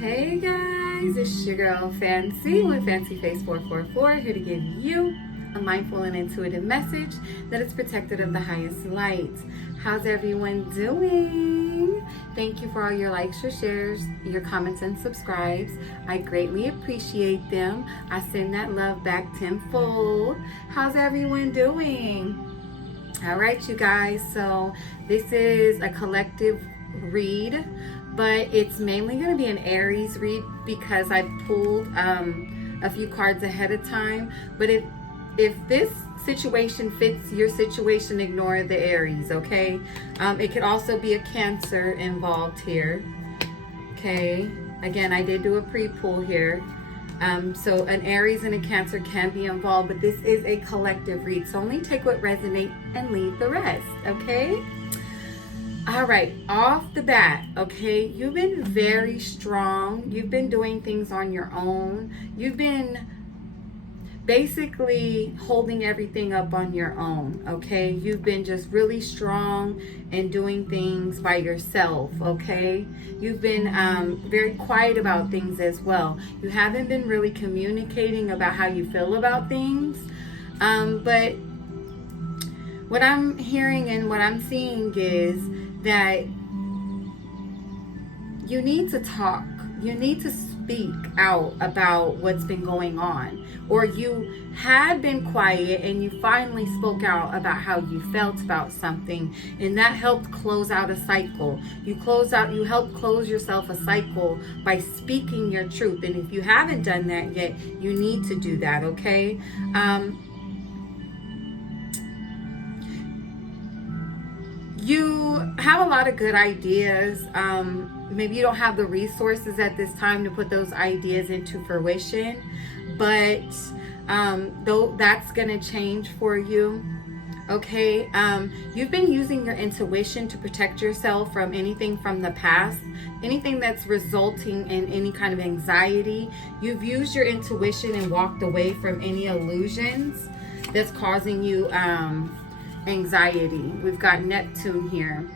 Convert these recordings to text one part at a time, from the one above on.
Hey guys, it's your girl Fancy with Fancy Face 444, here to give you a mindful and intuitive message that is protected of the highest light. How's everyone doing? Thank you for all your likes, your shares, your comments, and subscribes. I greatly appreciate them. I send that love back tenfold. How's everyone doing? All right, you guys, so this is a collective read, but it's mainly going to be an Aries read because I pulled a few cards ahead of time. But if this situation fits your situation, ignore the Aries, okay? It could also be a Cancer involved here, okay? Again, I did do a pre-pull here. So an Aries and a Cancer can be involved, but this is a collective read. So only take what resonates and leave the rest, okay? All right, off the bat, okay, you've been very strong. You've been doing things on your own. You've been basically holding everything up on your own, okay? You've been just really strong and doing things by yourself, okay? You've been very quiet about things as well. You haven't been really communicating about how you feel about things, but what I'm hearing and what I'm seeing is that you need to talk. You need to speak out about what's been going on. Or you had been quiet and you finally spoke out about how you felt about something, and that helped close out a cycle. You helped close yourself a cycle by speaking your truth. And if you haven't done that yet, you need to do that, okay? You have a lot of good ideas. Maybe you don't have the resources at this time to put those ideas into fruition, but though that's going to change for you. Okay, you've been using your intuition to protect yourself from anything from the past, anything that's resulting in any kind of anxiety. You've used your intuition and walked away from any illusions that's causing you anxiety. We've got Neptune here.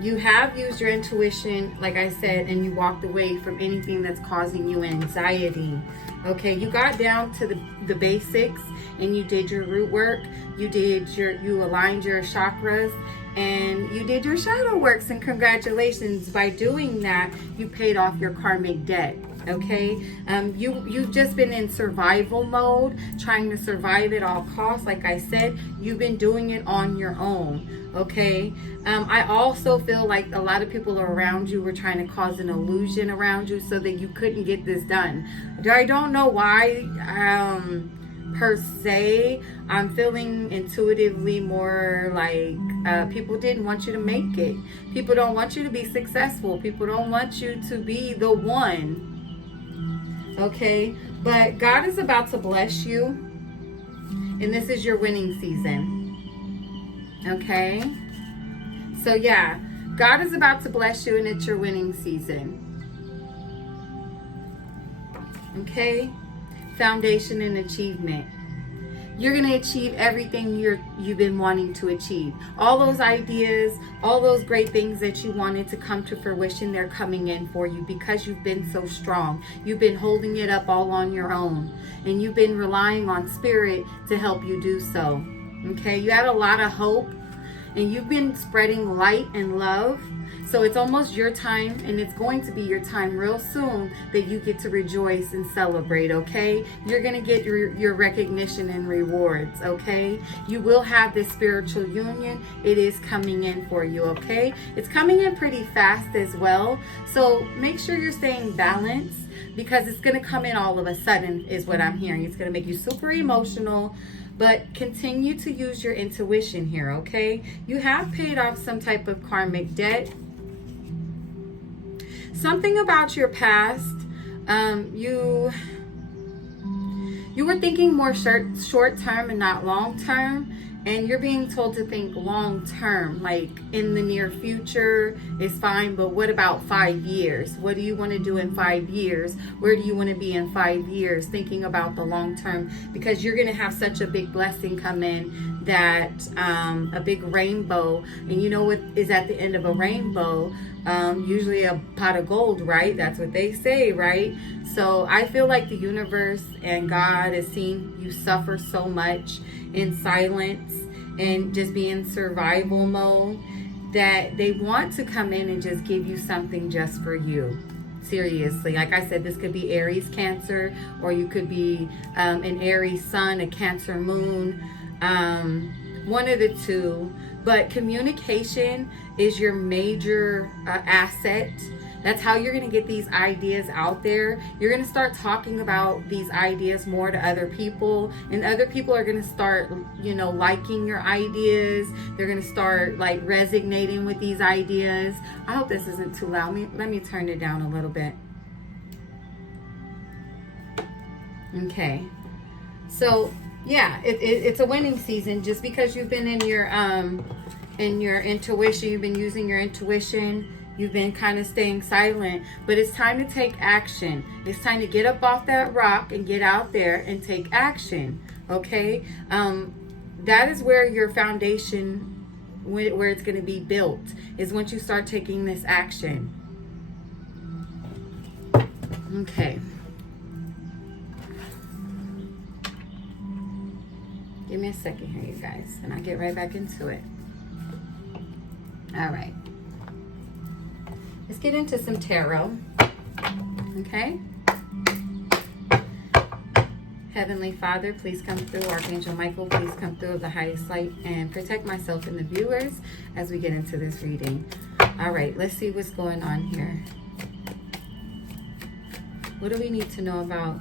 You have used your intuition, like I said, and you walked away from anything that's causing you anxiety. Okay, you got down to the basics and you did your root work. You aligned your chakras and you did your shadow works, and congratulations. By doing that, you paid off your karmic debt. Okay, you've just been in survival mode, trying to survive at all costs. Like I said, you've been doing it on your own. Okay, I also feel like a lot of people around you were trying to cause an illusion around you so that you couldn't get this done. I don't know why per se. I'm feeling intuitively more like people didn't want you to make it. People don't want you to be successful. People don't want you to be the one. Okay, but God is about to bless you, and this is your winning season. Okay, so yeah, God is about to bless you, and it's your winning season. Okay, foundation and achievement. You're going to achieve everything you've been wanting to achieve. All those ideas, all those great things that you wanted to come to fruition, they're coming in for you because you've been so strong. You've been holding it up all on your own, and you've been relying on spirit to help you do so. Okay, you had a lot of hope, and you've been spreading light and love. So it's almost your time, and it's going to be your time real soon that you get to rejoice and celebrate, okay? You're going to get your recognition and rewards, okay? You will have this spiritual union. It is coming in for you, okay? It's coming in pretty fast as well. So make sure you're staying balanced, because it's going to come in all of a sudden is what I'm hearing. It's going to make you super emotional. But continue to use your intuition here, okay? You have paid off some type of karmic debt. Something about your past, you were thinking more short term and not long term, and you're being told to think long term, like in the near future is fine, but what about 5 years? What do you want to do in 5 years? Where do you want to be in 5 years? Thinking about the long term, because you're going to have such a big blessing come in that a big rainbow, and you know what is at the end of a rainbow? Usually a pot of gold, right? That's what they say, right? So I feel like the universe and God has seen you suffer so much in silence and just be in survival mode, that they want to come in and just give you something just for you. Seriously, like I said, this could be Aries Cancer, or you could be an Aries Sun, a Cancer Moon, one of the two. But communication is your major asset. That's how you're going to get these ideas out there. You're going to start talking about these ideas more to other people, and other people are going to start, liking your ideas. They're going to start like resonating with these ideas. I hope this isn't too loud. Let me turn it down a little bit. Okay. So yeah, it's a winning season. Just because you've been in your intuition, you've been using your intuition, you've been kind of staying silent, but it's time to take action. It's time to get up off that rock and get out there and take action. Okay. That is where your foundation, where it's going to be built, is once you start taking this action. Okay. Give me a second here, you guys, and I'll get right back into it. All right. Let's get into some tarot. Okay. Heavenly Father, please come through. Archangel Michael, please come through of the highest light and protect myself and the viewers as we get into this reading. All right, let's see what's going on here. What do we need to know about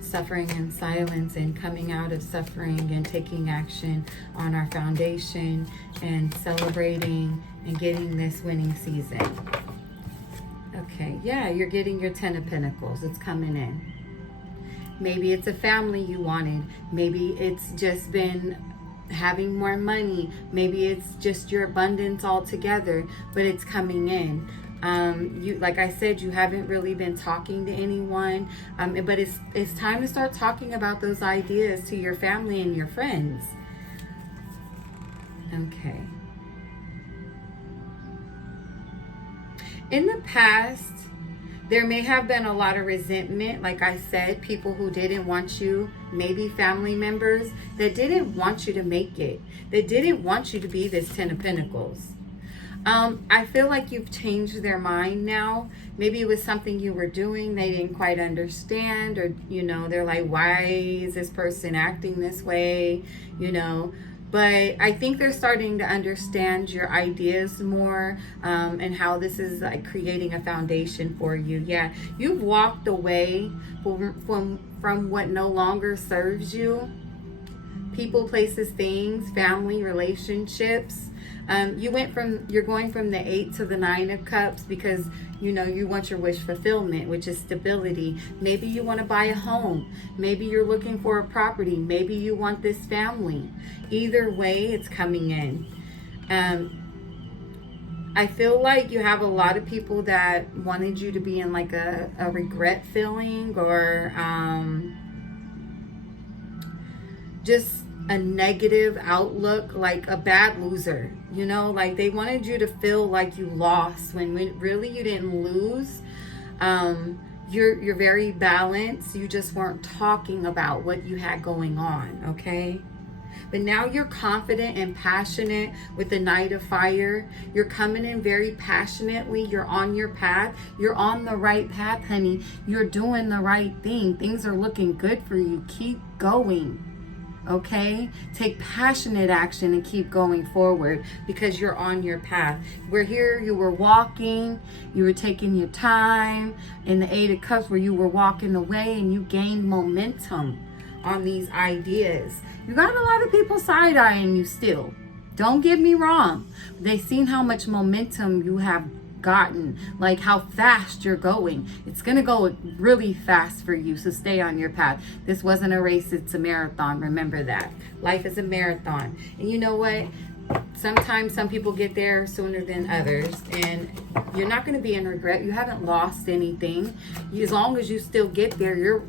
suffering in silence and coming out of suffering and taking action on our foundation and celebrating and getting this winning season? Okay, yeah, you're getting your 10 of Pentacles. It's coming in. Maybe it's a family you wanted. Maybe it's just been having more money. Maybe it's just your abundance altogether, but it's coming in. You, like I said, you haven't really been talking to anyone, but it's time to start talking about those ideas to your family and your friends. Okay. In the past, there may have been a lot of resentment. Like I said, people who didn't want you, maybe family members that didn't want you to make it, that didn't want you to be this 10 of Pentacles. I feel like you've changed their mind now. Maybe it was something you were doing they didn't quite understand, or, they're like, why is this person acting this way, But I think they're starting to understand your ideas more, and how this is like creating a foundation for you. Yeah, you've walked away from what no longer serves you. People, places, things, family, relationships. You're going from the 8 to the 9 of Cups because, you want your wish fulfillment, which is stability. Maybe you want to buy a home. Maybe you're looking for a property. Maybe you want this family. Either way, it's coming in. I feel like you have a lot of people that wanted you to be in like a regret feeling, or just a negative outlook, like a bad loser, like they wanted you to feel like you lost when really you didn't lose. You're very balanced. You just weren't talking about what you had going on. Okay. But now you're confident and passionate with the Knight of Fire. You're coming in very passionately. You're on your path. You're on the right path, honey. You're doing the right thing. Things are looking good for you. Keep going. Okay, take passionate action and keep going forward, because you're on your path. We're here, you were walking, you were taking your time in the 8 of Cups, where you were walking away and you gained momentum on these ideas. You got a lot of people side-eyeing you still. Don't get me wrong. They've seen how much momentum you have gotten, like how fast you're going. It's gonna go really fast for you, so stay on your path. This wasn't a race, it's a marathon. Remember that. Life is a marathon. And you know what? Sometimes some people get there sooner than others, and you're not going to be in regret. You haven't lost anything. As long as you still get there, your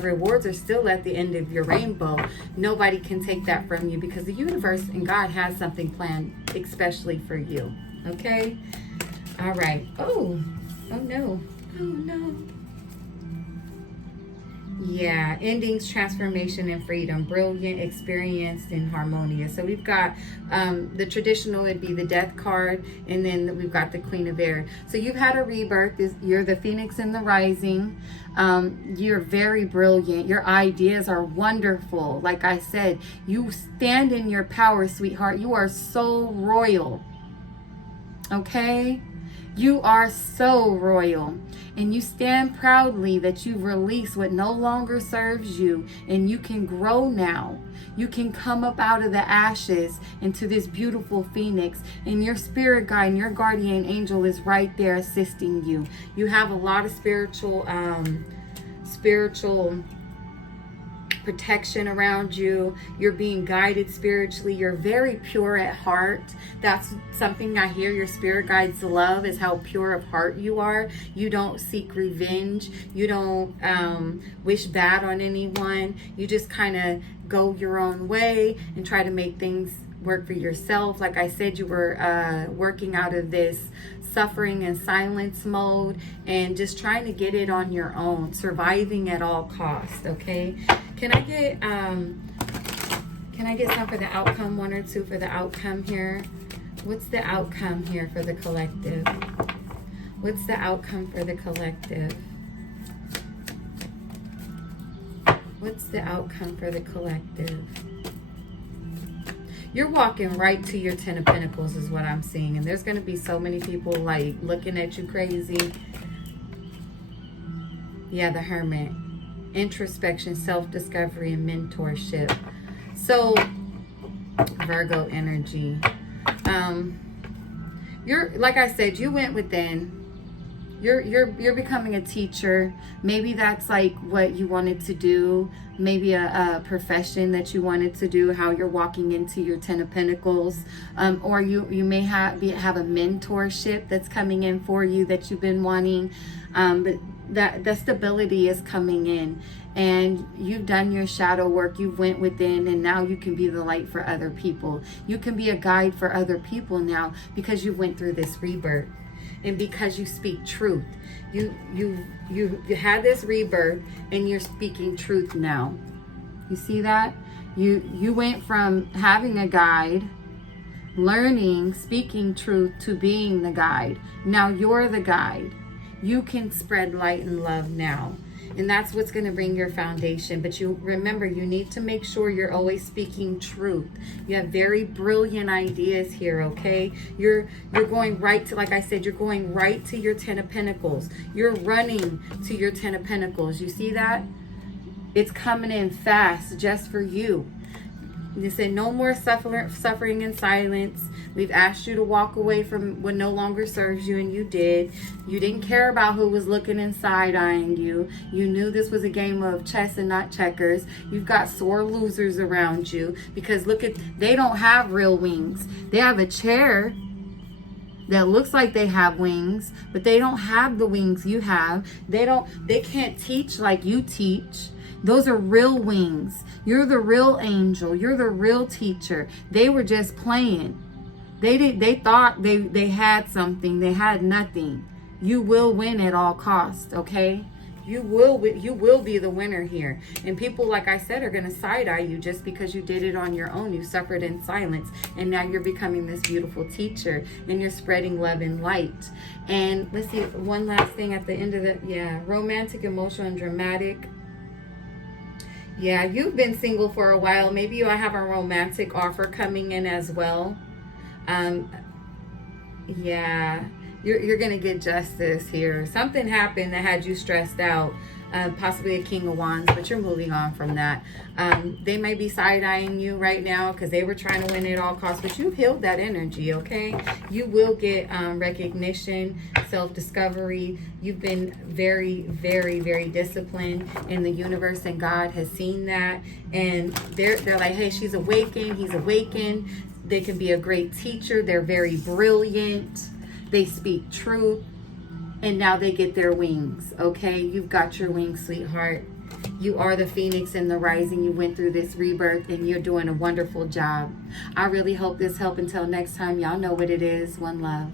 rewards are still at the end of your rainbow. Nobody can take that from you, because the universe and God has something planned especially for you. Okay? All right. Oh no. Oh no. Yeah, endings, transformation, and freedom. Brilliant, experienced, and harmonious. So we've got the traditional would be the death card, and then we've got the Queen of Air. So you've had a rebirth. You're the Phoenix in the rising. You're very brilliant. Your ideas are wonderful. Like I said, you stand in your power, sweetheart. You are so royal. Okay? You are so royal. And you stand proudly that you've released what no longer serves you, and you can grow now. You can come up out of the ashes into this beautiful phoenix, and your spirit guide and your guardian angel is right there assisting you. You have a lot of spiritual protection around you. You're being guided spiritually. You're very pure at heart. That's something I hear your spirit guides love, is how pure of heart you are. You don't seek revenge. You don't wish bad on anyone. You just kind of go your own way and try to make things work for yourself. Like I said, you were working out of this suffering and silence mode and just trying to get it on your own, surviving at all costs. Okay, can I get some for the outcome? 1 or 2 for the outcome here. What's the outcome here for the collective? What's the outcome for the collective? What's the outcome for the collective? You're walking right to your 10 of Pentacles is what I'm seeing. And there's going to be so many people like looking at you crazy. Yeah, the Hermit. Introspection, self-discovery, and mentorship. So, Virgo energy. You're, like I said, you went within. You're becoming a teacher. Maybe that's like what you wanted to do. Maybe a profession that you wanted to do, how you're walking into your 10 of Pentacles. Or you may have a mentorship that's coming in for you that you've been wanting. But that stability is coming in. And you've done your shadow work. You've went within, and now you can be the light for other people. You can be a guide for other people now because you went through this rebirth. And because you speak truth, you had this rebirth, and you're speaking truth now. You see that? You went from having a guide, learning, speaking truth, to being the guide. Now you're the guide. You can spread light and love now. And that's what's going to bring your foundation. But you remember, you need to make sure you're always speaking truth. You have very brilliant ideas here, okay? You're going right to, like I said, you're going right to your 10 of Pentacles. You're running to your 10 of Pentacles. You see that? It's coming in fast just for you. You said no more suffering in silence. We've asked you to walk away from what no longer serves you, and you did. You didn't care about who was looking and side-eyeing you. You knew this was a game of chess and not checkers. You've got sore losers around you because they don't have real wings. They have a chair that looks like they have wings, but they don't have the wings you have. They can't teach like you teach. Those are real wings. You're the real angel. You're the real teacher. They were just playing. They thought they had something. They had nothing. You will win at all costs, okay? You will be the winner here. And people, like I said, are going to side-eye you just because you did it on your own. You suffered in silence. And now you're becoming this beautiful teacher. And you're spreading love and light. And let's see, one last thing at the end of romantic, emotional, and dramatic. Yeah, you've been single for a while. Maybe you have a romantic offer coming in as well. Yeah, you're going to get justice here. Something happened that had you stressed out. Possibly a King of Wands, but you're moving on from that. They may be side-eyeing you right now because they were trying to win at all costs, but you've healed that energy, okay? You will get recognition, self-discovery. You've been very, very, very disciplined, and the universe and God has seen that, and they're like, hey, she's awakened, he's awakened. They can be a great teacher. They're very brilliant. They speak truth. And now they get their wings, okay? You've got your wings, sweetheart. You are the phoenix in the rising. You went through this rebirth and you're doing a wonderful job. I really hope this helped. Until next time, y'all know what it is. One love.